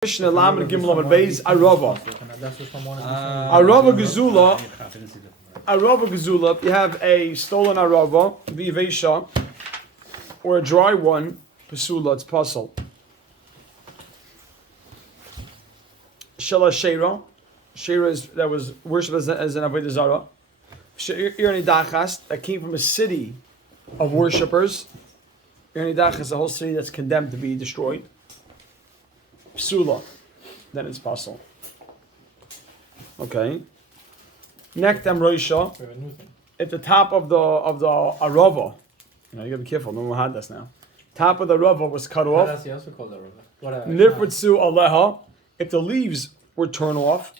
Mishnah Lamed Gimel Amud Beis Arava. Arava Gezula. If you have a stolen Arava, Vivesha, or a dry one, Pesula, it's puzzle. Shela Sheira. Sheira is that was worshipped as an Avodah Zarah. Irni Dachas, that came from a city of worshippers. Irni Dachas is a whole city that's condemned to be destroyed. Psula, then it's puzzle. Okay. Nektam Roisha. At the top of the Arava, you gotta be careful. No one had this now. Top of the Arava was cut off. Nifritzu Aleha. If the leaves were torn off,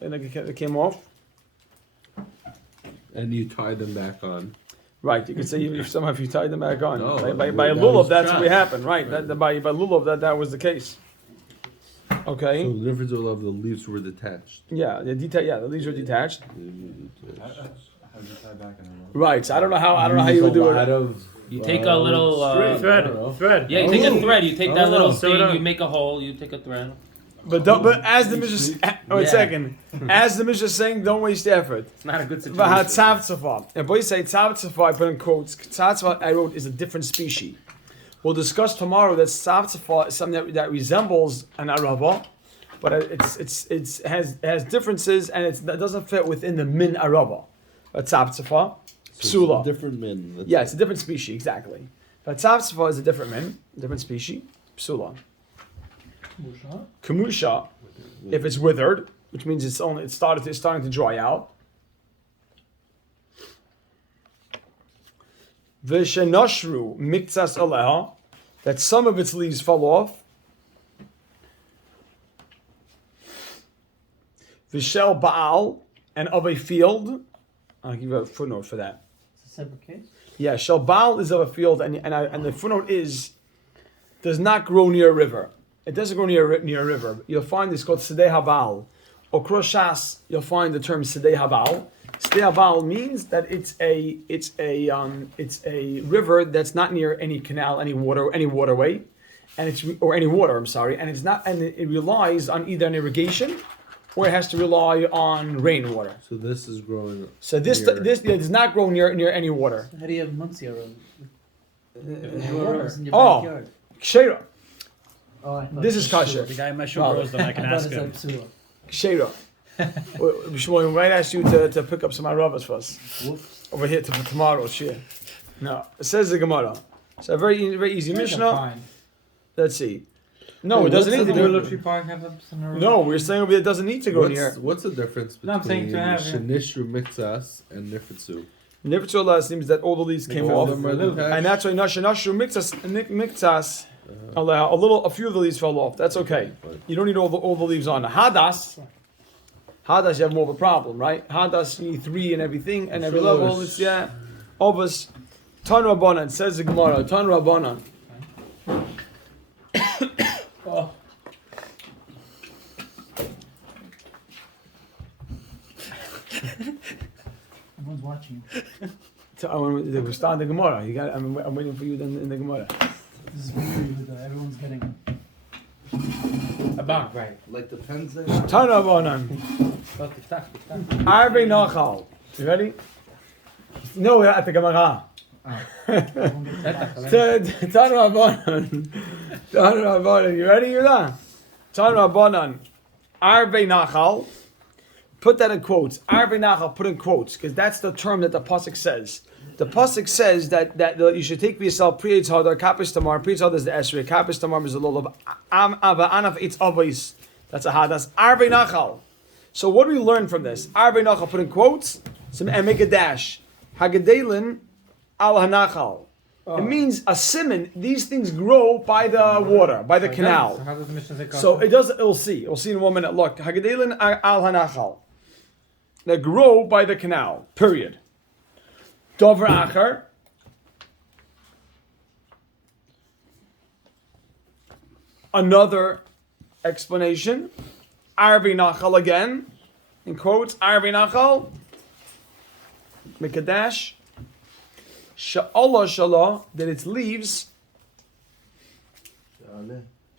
and they came off, and you tied them back on. Right, you could say if somehow you tied them back on. No, by lulav, that's what happened. Right, by lulav, that was the case. Okay. So the difference of the leaves were detached. Yeah, the leaves were detached. Right, so I don't know how you would do it. You take a little thread. Yeah, you take a thread. You take that little thing. You make a hole. You take a thread. But as the Mishnah, wait a second. As the Mishnah is saying, don't waste effort. It's not a good situation. V'hatzavtzafa. And boys say tzavtzafa, I put in quotes. Tzavtzafa, I wrote, is a different species. We'll discuss tomorrow that tzavtzafa is something that resembles an arava, but it has differences and it doesn't fit within the min arava. But tzavtzafa, psula. Different min. Yeah, it's a different species, exactly. But tzavtzafa is a different min, different species, psula. Kamusha, if it's withered, which means it's starting to dry out. V'shenashru miktsas aleha, that some of its leaves fell off. V'shel baal, and of a field. I'll give you a footnote for that. It's a separate case? Yeah, shel baal is of a field, and the footnote is does not grow near a river. It doesn't grow near a river. You'll find this called Sedei Habal. Or Kroshas, you'll find the term Sedei Habal. Sedei Habal means that it's a river that's not near any canal, any waterway, and any water. I'm sorry, and it relies on either an irrigation, or it has to rely on rainwater. So this is growing. So this does not grow near any water. How do you have Mumsy around? In your Oh, backyard. Kshera. Oh, This is kasher. The guy in my shoe grows them, I can ask him. Kshera. We might ask you to pick up some aravas for us. Whoops. Over here for tomorrow, shit. No, it says the Gemara. It's a very easy Mishnah. Let's see. No, it doesn't need to go. No, we're saying over here it doesn't need to go near. What's the difference No, I'm saying between to have, Shenishru Miktsas and Nifritzu? Nifritzola seems that all the leaves came off, and that's why Nashu Miktsas. A few of the leaves fell off. That's okay. You don't need all the leaves on. Hadas, you have more of a problem, right? Hadas, you need 3 and everything, and every level. It's Obvious. Tan Rabbanan says the Gemara. Tan Rabbanan. Oh. Everyone's watching you. I want to start the Gemara. I'm waiting for you in the Gemara. This is for you, everyone's getting A bang, right? Like the pens there? Tan Rabbanan. Arvei Nachal. You ready? No, at the Gemara. Tan Rabbanan. Tan Rabbanan. You ready? You're done. Tan Rabbanan. Arvei Nachal. Put that in quotes. Arvei Nachal, put in quotes, because that's the term that the pasuk says. The pasuk says that you should take for yourself Priyetz Hadar, Kapis Tamar. Priyetz Hadar is the Esrei. Kapis Tamar is the Lulav. Anaf Eitz Avos. That's a Hadas. Arvei Nachal. So what do we learn from this? Arvei Nachal, put in quotes, and make a dash. Hagadelin al Hanachal. It means a simon. These things grow by the water, by the canal. So how does the Mishnah say So it does. We'll see. We'll see in 1 minute. Look, Hagadelin al Hanachal. They grow by the canal. Period. Dover Acher. Another explanation. Arvei Nachal again. In quotes, Arvei Nachal. Mikadash. Sha'ala Shala, that its leaves.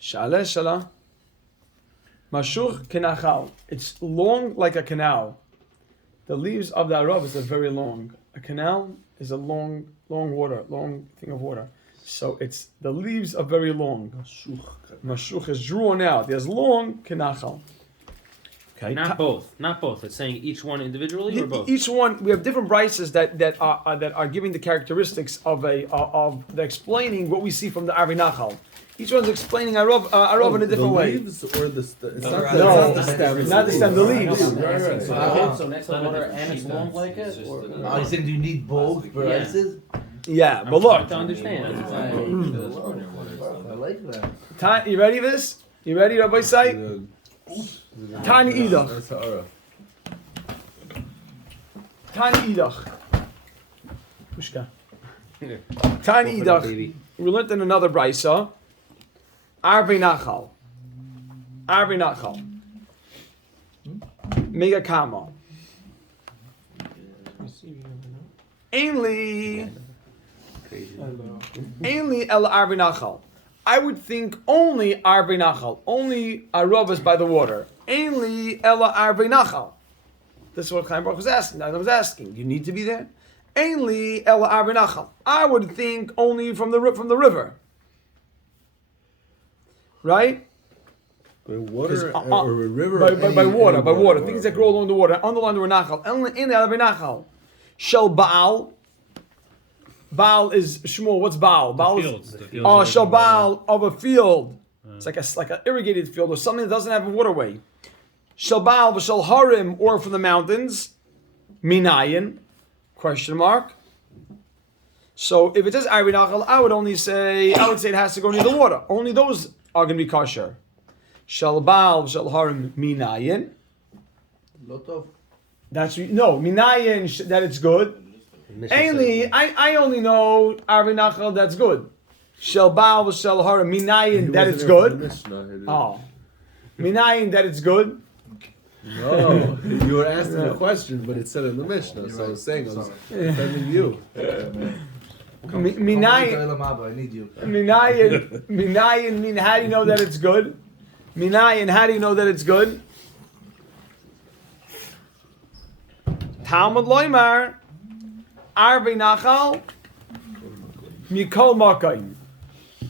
Sha'ala Shala. Mashuch kenachal. It's long like a canal. The leaves of the arabas are very long. A canal is a long thing of water. So it's the leaves are very long. Mashuch is drawn out. There's long kenachal. Okay. Not both. It's saying each one individually or both. Each one, we have different brises that are giving the characteristics of the explaining what we see from the Arvi Nachal. Each one's explaining Arav in a different way. Leaves or the it's not No, the stem. it's not the stem, the leaves. Right. So next to water and it's long like it? Or, Oh, you saying do you need both varieties? Yeah, but I'm look. trying to understand. That's why. I like that. You ready for this? You ready, Rabbi Say? Tani Idach. That's Ha'ara. Tani Idach. Pushka. Tani Idach. We learned in another brisa. Arvei Nachal. Arvei Nachal. Mega Kama. Ainli El Arvei Nachal. I would think only Arvei Nachal. Only Arabas by the water. Ainli El Arvei Nachal. This is what Chaim Baruch was asking. I was asking. You need to be there? Ainli El Arvei Nachal. I would think only from the river. Right? By water 'Cause, or a river? By water. Things that grow along the water. Underline the word Nachal. Ainli El Arvei Nachal. Shel Baal. Baal is Shmuel. What's Baal? Baal is Shel Baal of a field. It's like an irrigated field or something that doesn't have a waterway. Shel Baal v'Shel Harim, or from the mountains. Minayin? Question mark. So if it says Arvei Nachal, I would say it has to go near the water. Only those are going to be kosher. Shel Baal v'Shel Harim Minayin. Lotov. That's Minayin that it's good. Ainly, I only know Arvei Nachal that's good. Shel Baal v'Shel Harim Minayin that it's good. Oh, Minayin that it's good. No, you were asking a question, but it said in the Mishnah, so I was saying I was defending you. Minayin, I need you. Minayin, how do you know that it's good? Minayin, how do you know that it's good? Talmud Loimar, Arvei Nachal, Mikol Makayim.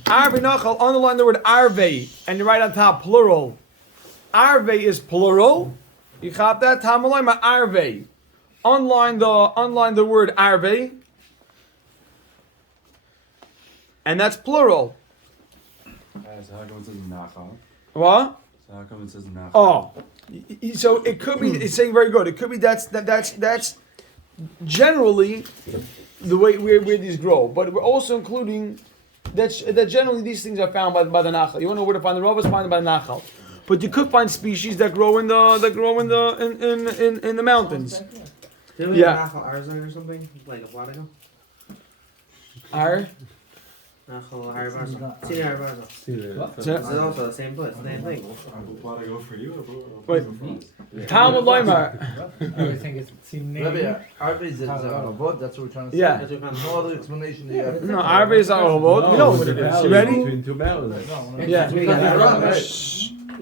Arvei Nachal, underline the word Arvei, and you write on top plural. Arvei is plural. You got that? Talmud Loimar, Arvei. Underline the word Arvei, and that's plural. So how come it says Nachal? What? So how come it says Nachal? Oh, so it could be. It's saying very good. It could be that's generally the way where these grow, but we're also including that generally these things are found by the Nachal. You want to know where to find the Ravas? Find them by the Nachal. But you could find species that grow in the mountains. Didn't we Yeah. have Nachal Arzon or something like a while ago? Are Nachal Arzon. Senior Arzon. It's so, also the same place, same thing. Why to go for you or wait, Talmud Loimar. I think it's the same name. Rabbi, Arvei is a vod, that's what we're trying to say. Yeah. That's what we found. No other explanation that you have. No, Arvei is our hovot. We know what it is. You ready? Between two mountains. Yeah.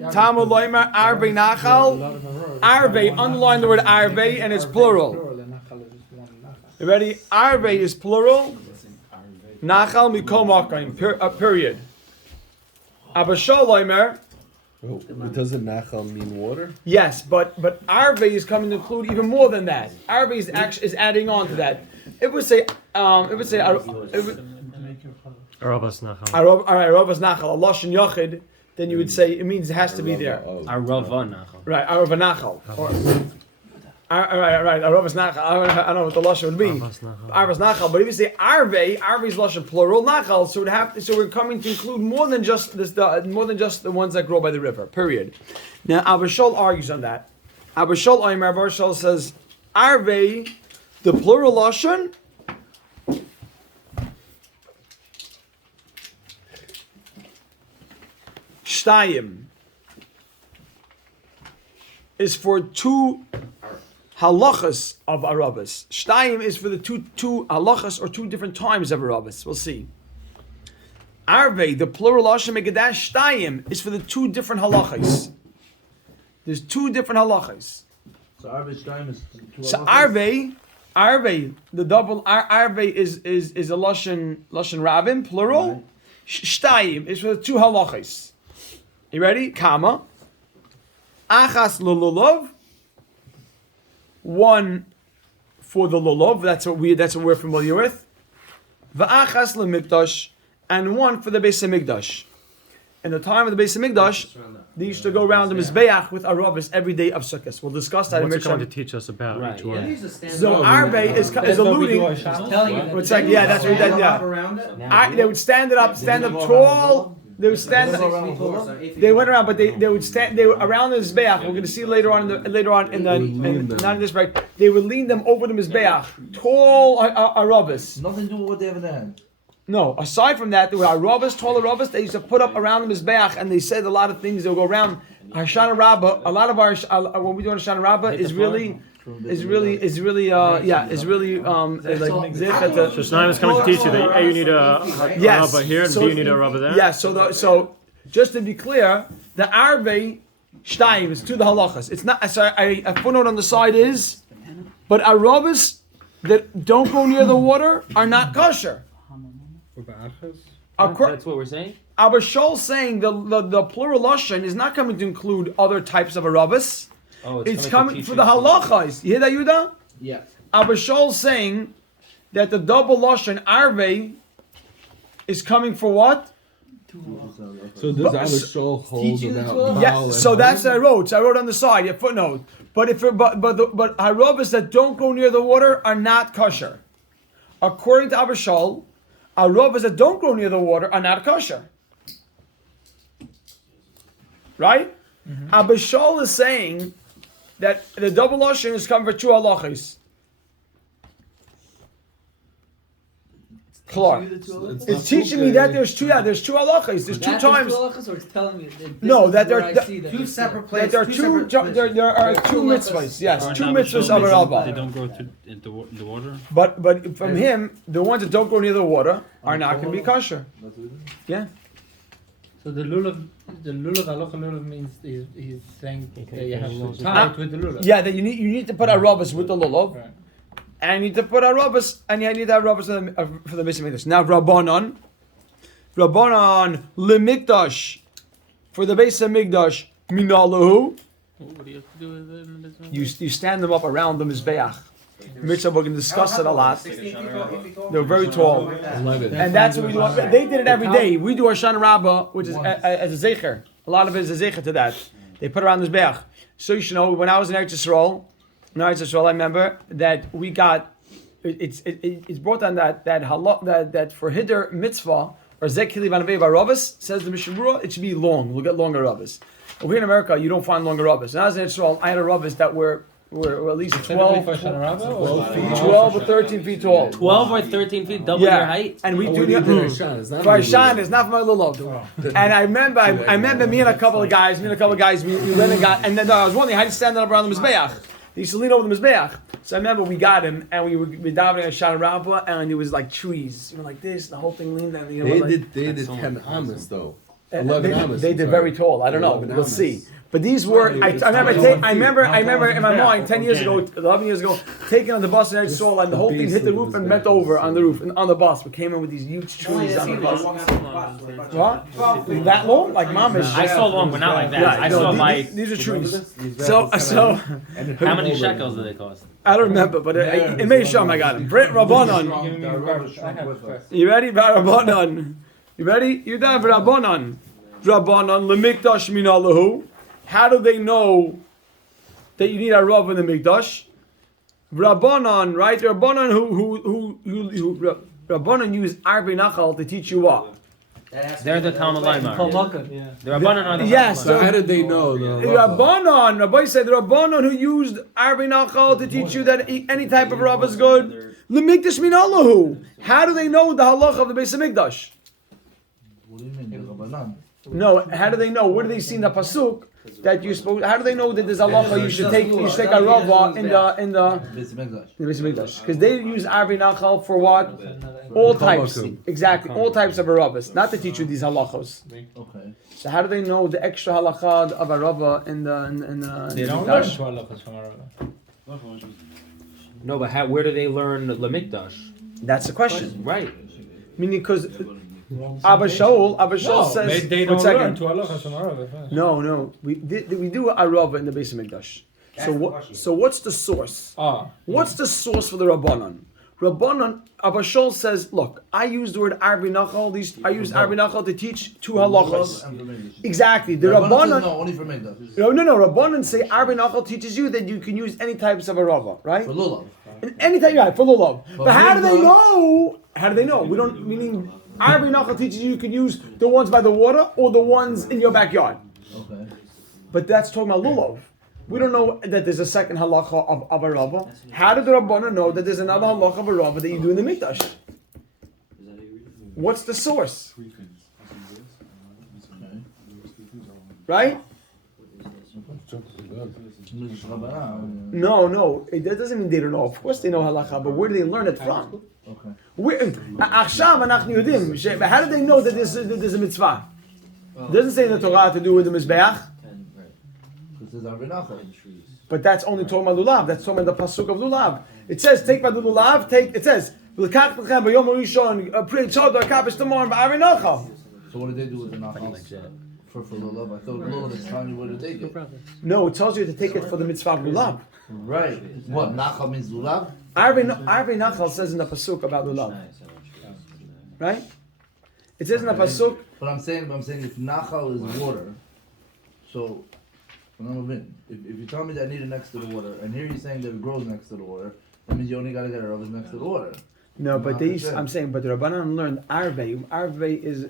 Talmud Loimar, Arvei Nachal. Arvei, underline the word Arvei, and it's plural. You ready? Arvei is plural. Nachal mikol makayim. Period. Abashol Loimer. Doesn't Nachal mean water? Yes, but Arvei is coming to include even more than that. Arvei is adding on to that. It would say Arabas Nachal. all right, Ravas Nachal, a lashon yachid. Then you would say it means it has to be there. Arava Nachal. Right, Arava Nachal. Right, Aravas Nachal. I don't know what the lashon would be. Arvas Nachal, but if you say Arvei, Arvei's lashon plural Nachal, so we're coming to include more than just the ones that grow by the river. Period. Now Abishol argues on that. Abishol says Arvei, the plural lashon. Shtayim is for two halachas of Arabas. Shtayim is for the two halachas or two different times of Arabas. We'll see. Arvei, the plural lashon megadash shtayim, is for the two different halachas. There's two different halachas. So Arbe Shtaim is two So halachas? Arbe, the double Arbe is a lashon rabim plural. Right. Shtayim is for the two halachas. You ready? Kama. Achas lululav. One for the lulav. That's what we're familiar with. Va'achas lemikdash, and one for the Beis Hamikdash. In the time of the Beis Hamikdash, they used to go around the Mizbeach with Arabis every day of Sukkot. We'll discuss that What's in it going to Mishnah. teach us about Right, each one? yeah. So Arbe is alluding. It's like, yeah, that's what he did, yeah. They would stand up tall. They would stand up. They went around, but they would stand. They were around the mizbeach. We're going to see later on in the not in this break. They would lean them over the mizbeach. Tall arabas. Nothing to do with what they have in their hand. No, aside from that, there were arabas, tall arabas. They used to put up around the mizbeach, and they said a lot of things. They'll go around. Hoshana Rabbah. A lot of our when we do Hoshana Rabbah is really. Is really like So Shnaim is coming to teach you that A, you need a yes. rubber here, and So B, you need a rubber there? Yes, so just to be clear, the Arbe Shtaim is to the halachas. It's not, sorry, a footnote on the side is, but Arabas that don't go near the water are not kosher. That's what we're saying? Abba Shol saying the plural lashon is not coming to include other types of Arabas. Oh, It's coming for the halachas. You hear that, Yuda? Yeah. Abba Shol saying that the double lashon Arbe is coming for what? So does Abba Shol hold about Yeah, so that's what I wrote. So I wrote on the side, a footnote. But harabas that don't go near the water are not kosher. According to Abba Shol, harabas that don't go near the water are not kosher. Right? Abba Shol is saying that the double lashon is coming for two halachas. Klar. It's teaching me that there's two halachas. There's two times. Or it's telling me No, that there are Two separate that places. there are there are two mitzvahs. Yes, two mitzvahs of They Rabba. don't go to the water? But from him, the ones that don't go near the water are not going to be kosher. Yeah. So the lulav halacha lulav means he's saying that you have to tie it with the lulav. Yeah, that you need to put arabas with the lulav, Right. and you need to put arabas, and you need to have arabas for the Beis Hamikdash. Now Rabbanon lemikdash for the Beis Hamikdash minalahu. What do you have to do with it? You stand them up around the mizbeach. Mitzvah, we're going to discuss it a lot. They're very tall. And that's what we do. They did it every day. We do Hoshana Rabbah, which is as a zecher. A lot of it is a zecher to that. They put around this beach. So you should know, when I was in Eretz Yisrael, I remember that we got, it's brought on that for Hiddur mitzvah, or Zekili Vanavei Barabas, says the Mishnah, it should be long. We'll get longer Rabbas. Over here in America, you don't find longer Rabbas. When I was in Israel, I had a Rabbas that were at least 12 or 13 feet tall. 12 or 13 feet, double your height? And we do Farshan, Farshan is not for my little. And I remember me and a couple of guys, we went and got, and then I was wondering how do you stand up around the Mizbeach? They used to lean over the Mizbeach. So I remember we got him, and we were diving a shot around, and it was like trees, like this, the whole thing leaned down. They did 10 amas though. 11 amas. They did very tall. I don't know. We'll see. But these were, I remember in my mind 10 years ago, 11 years ago, taking on the bus in Eretz Yisrael, and the whole thing hit the roof and bent over on the roof, and on the bus. We came in with these huge trees on the bus. What? That long? Like mamish. I saw long, but not like that. I saw like... These are trees. So How many shekels do they cost? I don't remember, but it may show I got them. Brit Rabbanon. You ready? Rabbanon. You ready? You done Rabbanon. Rabbanon lemikdash minalahu. How do they know that you need a Rav in the Mikdash? Rabbanon, right? Rabbanon who Rabbanon use Arbi Nachal to teach you what? They're the Talmud Laimar. The Rabbanon are the Yes. So how did they know? Rabbanon, Rabbi said the Rabbanon who used Arbi Nachal to teach you that any type of Rav is good. Lemikdash minalahu. How do they know the halach of the Beis Hamikdash? What do you mean, the Rabbanan? No, how do they know? Where do they see in the pasuk that you're supposed? How do they know that there's halacha you should take a rava in the Beis Hamikdash. Beis Hamikdash? Because they use arbi nachal for what? All types, exactly, all types of aravas. Not to teach you these halachos. Okay. So how do they know the extra halacha of arava in the They don't learn two halachas from Arava. No, but where do they learn the Mikdash? That's the question, Right. meaning because Abba Shaul says. They one don't second. learn two halachas from Arava. No, we do arava in the Beis Hamikdash. So what's the source? What's the source for the Rabbanon? Abba Shaul says, look, I use the word Arbi Nachal. I use Arbi Nachal to teach two halachas. Exactly. The Rabbanon. No, only for Mikdash. No. Rabbanon say Arbi Nachal teaches you that you can use any types of arava, right? For Lulav. Any type, yeah, for lulav. But how do they know? How do they know? We don't. Meaning, Arbi Nachal teaches you can use the ones by the water or the ones in your backyard. Okay. But that's talking about lulav. We don't know that there's a second halacha of a rava. How did the Rabbana know that there's another halacha of a rava that you do in the mikdash? What's the source? Right? No. That doesn't mean they don't know. Of course they know halacha, but where do they learn it from? Okay. How do they know that there's a mitzvah? It doesn't say in the Torah to do with the mizbeach. But that's only talking about lulav. That's talking about the pasuk of lulav. It says, take by the lulav, it says, So what did they do with the nachal? For lulav? I thought lulav is telling you where to take it. no, it tells you to take it for the mitzvah of lulav. Right. What, nachal means lulav? Arbi Nachal says in the pasuk about lulav. Right? It says in the pasuk. But I'm saying if nachal is water, so if you tell me that I need it next to the water, and here you're saying that it grows next to the water, that means you only got to get it over next to the water. No, but I'm saying, but the Rabbanan learned Arve. Arve is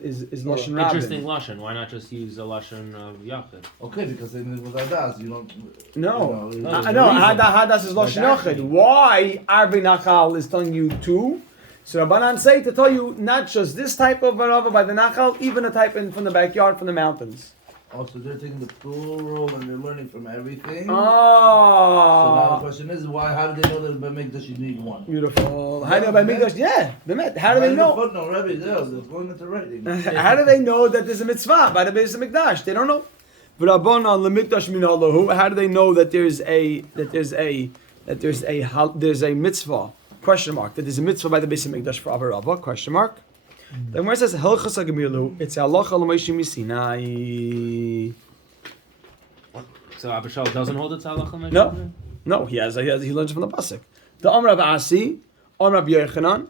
lashon rabin. Interesting lashon. Why not just use a lashon of Yachid? Okay, because then with Hadas, you don't. No, you know, I know. Hadas is lashon yachid. Why Arve Nachal is telling you two? So Rabbanan say to tell you not just this type of arava by the Nachal, even a type from the backyard, from the mountains. Oh, so they're taking the plural and they're learning from everything. Oh. So now the question is, why? How do they know that by Mikdash you need one? Beautiful. How do they know by Mikdash? Yeah, how do they know? Footnote, Rebbe, it's going into writing. How do they know that there's a mitzvah by the Beis Hamikdash? They don't know. How do they know that there's a mitzvah? Question mark. That there's a mitzvah by the Beis Hamikdash for Avarava? Question mark. Then where it says Hilchas HaGemilu, it's halacha l'Moshe Misinai. So Abba Shaul doesn't hold its halacha? No, he learns from the pasuk. The Amr of Asi, Amr of Yochanan,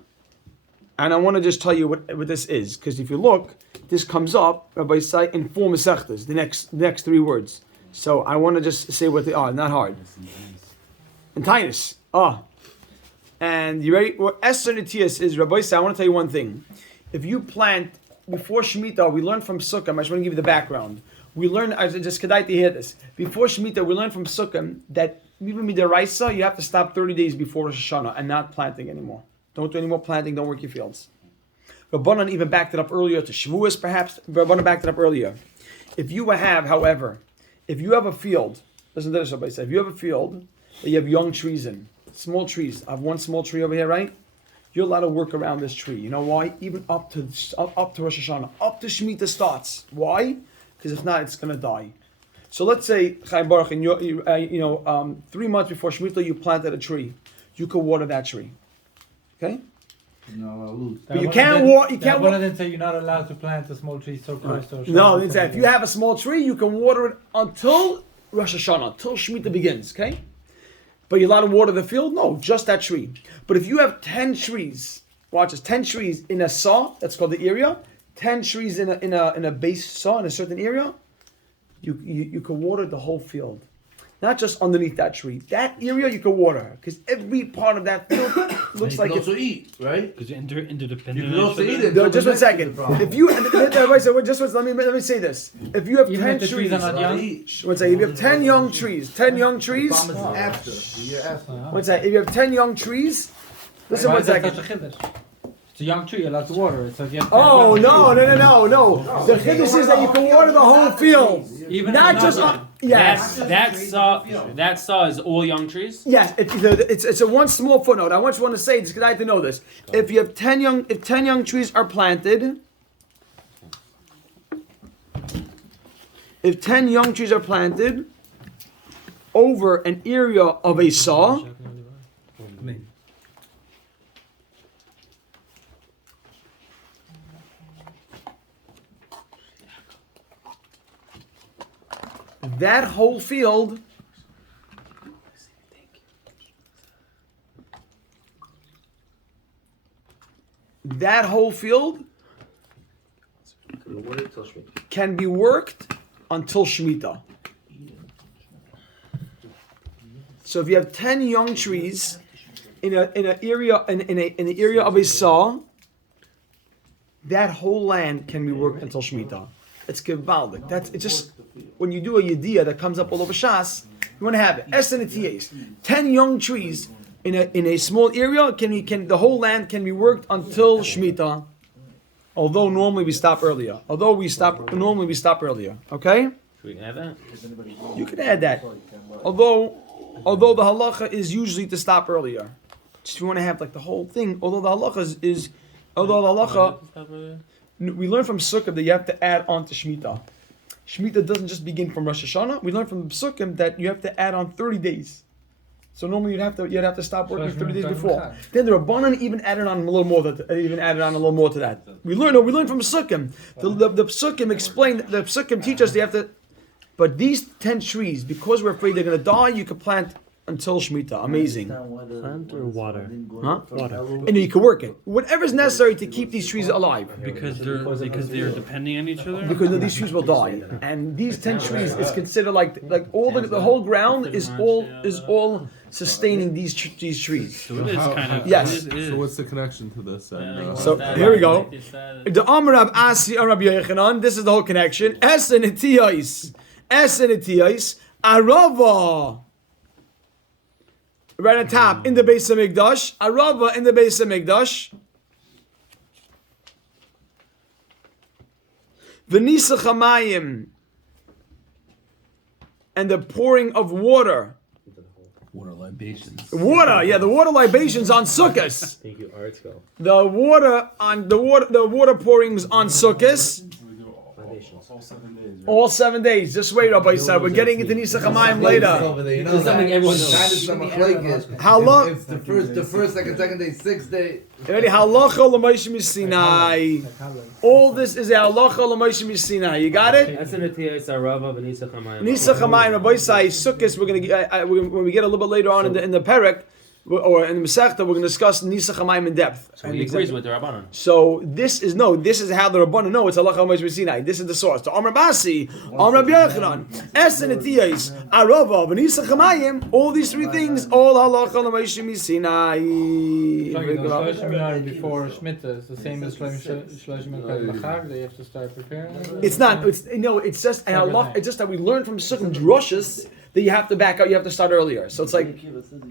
and I want to just tell you what this is, because if you look, this comes up, Rabbi Say, in 4 Masechtas, the next 3 words. So I want to just say what they are, not hard. And Titus, and you ready? What Esther Netias is, Rabbi Say, I want to tell you one thing. If you plant before Shemitah, we learned from Sukkot. I just want to give you the background. We learned, I just kedai to hear this. Before Shemitah, we learned from Sukkot that even midiraisa, you have to stop 30 days before Rosh Hashanah and not planting anymore. Don't do any more planting. Don't work your fields. Rabbanan even backed it up earlier to Shavuos, perhaps. Rabbanan backed it up earlier. If you have a field, listen to this, Rabbi said. If you have a field that you have young trees in, small trees. I have one small tree over here, right? You're allowed to work around this tree. You know why? Even up to Rosh Hashanah, up to Shemitah starts. Why? Because if not, it's going to die. So let's say, Chaim Baruch, and 3 months before Shemitah, you planted a tree. You could water that tree. Okay? No, but you can't water. You can't water. One of them say you're not allowed to plant a small tree so close to Rosh Hashanah. No, they say if you have a small tree, you can water it until Rosh Hashanah, until Shemitah begins. Okay? But you're allowed to water the field? No, just that tree. But if you have 10 trees, watch this, 10 trees in a saw, that's called the area, 10 trees in a base saw in a certain area, you can water the whole field. Not just underneath that tree. That area you can water. Because every part of that field looks like it's... You can also eat, right? Because you're interdependent. You can also eat it. No, just 1 second. If you... let me say this. If you have 10 trees... trees are not young? If you have 10 young trees... The year after. One second. If you have 10 young trees... Listen Why 1 is that second. such a chiddush? It's a young tree, you're allowed to water it. So if you have Oh, no. The chiddush is that you can water the whole field. Even Not if just... yes. That saw is all young trees. Yes, it's a one small footnote. I just want to say this because I have to know this. If you have 10 young trees are planted, if 10 young trees are planted over an area of a saw, that whole field can be worked until Shemitah. So if you have 10 young trees in an area of a saw, that whole land can be worked until Shemitah. It's gewaldic. It's just when you do a yediyah that comes up all over Shas, you want to have it. S and T's. 10 young trees in a small area the whole land can be worked until Shemitah. Although normally we stop earlier. Okay? We can have that. You can add that. Although the halacha is usually to stop earlier. Just if you want to have like the whole thing. Although the halacha we learn from Sukkah that you have to add on to Shemitah. Shemitah doesn't just begin from Rosh Hashanah. We learn from Sukkah that you have to add on 30 days. So normally you'd have to stop working 30 days before. Then the Rabbanan even added on a little more to that. We learn from Sukkah. The Psukim explain. The Psukim teach us they have to. But these 10 trees, because we're afraid they're going to die, you can plant until Shemitah. Amazing. Plant or water? Huh? Water. And you can work it. Whatever is necessary to keep these trees alive. Because they're depending on each other. Because these trees will die. And these 10 trees is considered like all the whole ground is all sustaining these trees. So it is kind of. Yes. It is. So what's the connection to this? So here we go. The Amar Rab Asi Rabbi Yochanan. This is the whole connection. Es and Etiyais, Arava. Right on top, in the base of Mikdash, Arava in the base of Mikdash. V'nisa chamayim, and the pouring of water. Water libations. Water, yeah, the water libations on Sukkot. Thank you, Artsville. The water pourings on Sukkot. We do all 7 days. Right? All 7 days. Just wait, Rabbi Yisrael. We're getting into Nisa Chamayim later. You know, It's something everyone knows. How long? It's the first, second day, 6th day. Ready? Halacha l'Moshe Sinai. All this is a halacha l'Moshe Sinai. You got it? That's an Atiyah Sarava Benisa Chamayim. Nisa Chamayim, Rabbi Yisrael, Sukkot. We're gonna when we get a little bit later on in the Perek or in the Masechta, we're gonna discuss Nisa Chamayim in depth. So he agrees with the Rabbanan. So this is how the Rabbanan know it's halacha l'Moshe Sinai. This is the source. So Amar Basi, Amar Rabbi Yochanan, Es and Atiyas, Arava, V'Nisa Chamayim. All these three things, all halacha l'Moshe Sinai. Before Shemitah, it's the same as Shloshim Lachag. They have to start preparing. It's not. It's just a halach. It's just that we learn from certain drushes that you have to back out. You have to start earlier. So it's like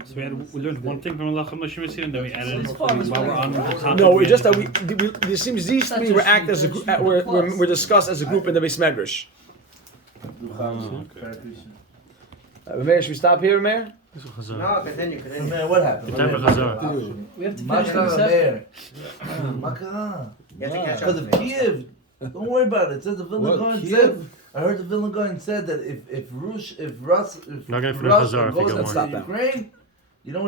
So we learned one thing from Allah Moshe and then we added it while we're on the topic. no. It's just that it seems these three were act as a we're discussed as a group in the Beis Medrash. Meir, should we stop here, Meir? No, continue. Man, what happened? Time for Chazar. We have to Ma finish kara, the Meir? Ma kara? You have to catch Because up. of Kiev. Don't worry about it. It says the Vilna Gaon said. I heard the Vilna Gaon said that if Not going for the Russia Chazar if you goes go into more. Ukraine,